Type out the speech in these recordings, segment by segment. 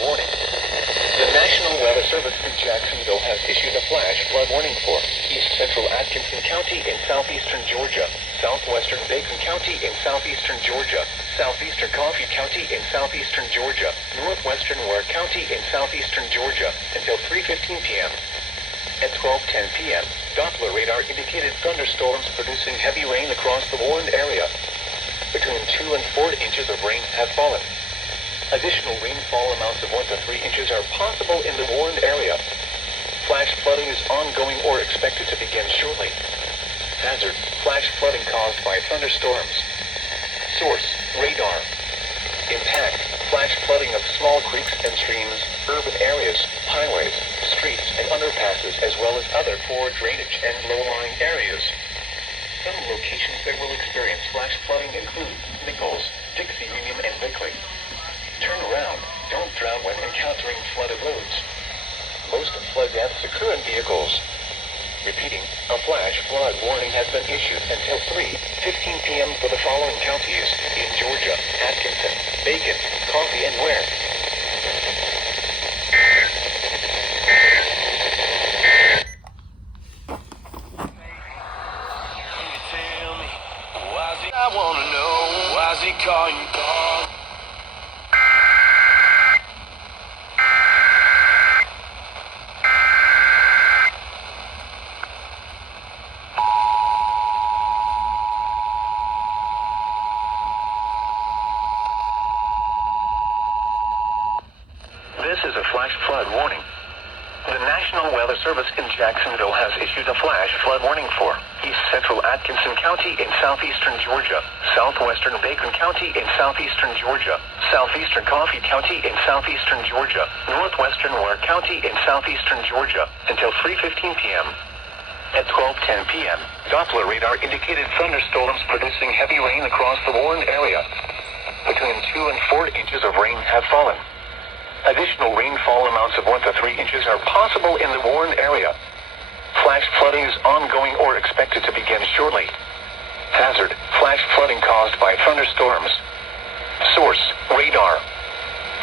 warning. The National Weather Service in Jacksonville has issued a flash flood warning for East Central Atkinson County in southeastern Georgia, southwestern Bacon County in southeastern Georgia, southeastern Coffee County in southeastern Georgia, northwestern Ware County in southeastern Georgia, until 3:15 p.m. At 12:10 p.m., Doppler radar indicated thunderstorms producing heavy rain across the warned area. Between 2 and 4 inches of rain have fallen. Additional rainfall amounts of 1 to 3 inches are possible in the warned area. Flash flooding is ongoing or expected to begin shortly. Hazard: flash flooding caused by thunderstorms. Source: radar. Impact: flash flooding of small creeks and streams, urban areas, highways, streets, and underpasses, as well as other poor drainage and low-lying areas. Some locations that will experience flash flooding include Nichols, Dixie Union, and Bickley. Turn around. Don't drown when encountering flooded roads. Most flood deaths occur in vehicles. Repeating, a flash flood warning has been issued until 3:15 p.m. for the following counties in Georgia: Atkinson, Bacon, Coffee, and Ware. I wanna know, why's he calling you dog? This is a flash flood warning. The National Weather Service in Jacksonville has issued a flash flood warning for East Central Atkinson County in southeastern Georgia, southwestern Bacon County in southeastern Georgia, southeastern Coffee County in southeastern Georgia, northwestern Ware County in southeastern Georgia, until 3:15 p.m. At 12:10 p.m., Doppler radar indicated thunderstorms producing heavy rain across the warned area. Between 2 and 4 inches of rain have fallen. Additional rainfall amounts of 1 to 3 inches are possible in the warned area. Flash flooding is ongoing or expected to begin shortly. Hazard: flash flooding caused by thunderstorms. Source: radar.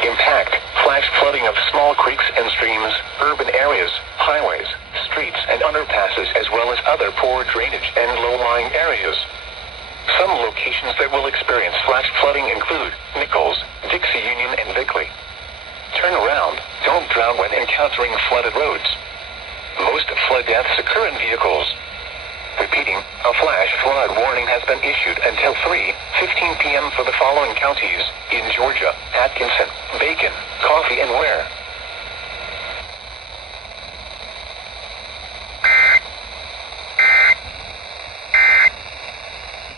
Impact: flash flooding of small creeks and streams, urban areas, highways, streets, and underpasses, as well as other poor drainage and low-lying areas. Some locations that will experience flash flooding include Nichols, Dixie Union, and Bickley. Turn around. Don't drown when encountering flooded roads. Most flood deaths occur in vehicles. Repeating, a flash flood warning has been issued until 3:15 p.m. for the following counties in Georgia: Atkinson, Bacon, Coffee, and Ware.